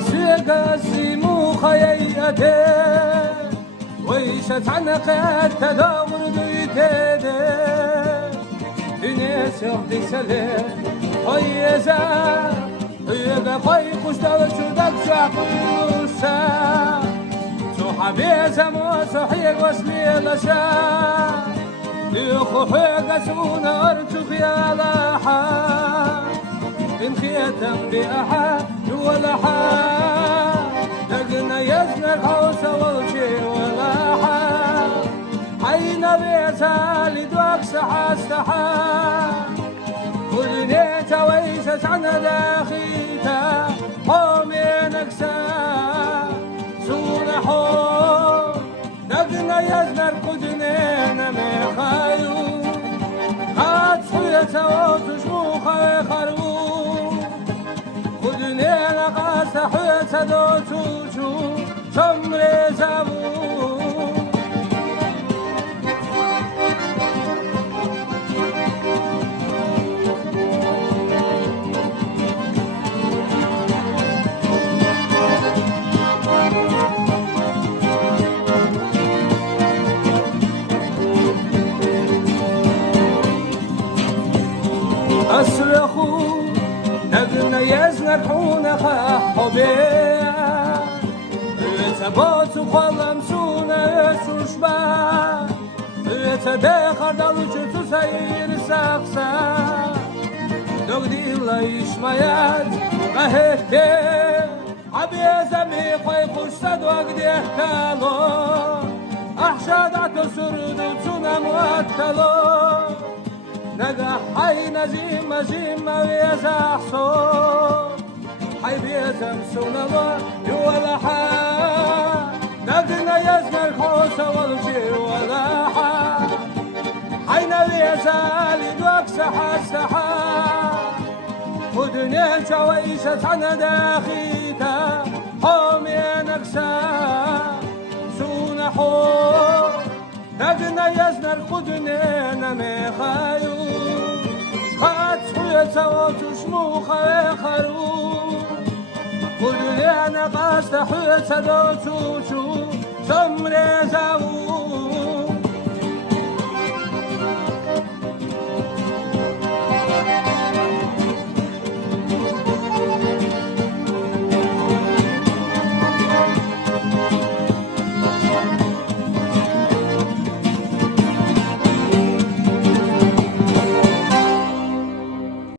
سيقاسي مخيئته ويشت عنقك تدور دويتده دنيا سيغدي سلام ويزا ويقا قيقوش دوشدك شاقوشا صحابي زمو صحيق وسلي لشا يخو حيق سونا ارتف يا لاحا إن خيتم بأحا ولا حا لقنا يزن الحوس والشي ولا حا حين بيتا لدوك سحا استحا كل نيتا ويسس عن داخيتا قومي نكسا سونحو لقنا يزن القدنين ميخايو قد سويتا وتشموخا يخرو خدنين قاس حيت دوتوشو سمري زابو أصرخو نقلنا يزنر حونا خحبيا يتبات وخلم سونا يشوشبا يتدخل دلوچ تسير ساقسا نقدي الله يشميات قهكتي عبيزة ميقوي قشتد وقدي احتالو أحشاد عتو سرد وتسونا مؤكلو نجح حي نزيم زيم ويزحصو حي بيزم سونما ولا حا نجنا يزن الحوس والجير ولا حا حي نبيزال دوك سحا سحا ودنيا شويشت عن داخيتا حومي نكسا سونحو نجنا يزن الخدنين ميخايو قد سويت وتشموخا يخرو قلوا لي أنا قاست حيت دوتوشو سمري زاو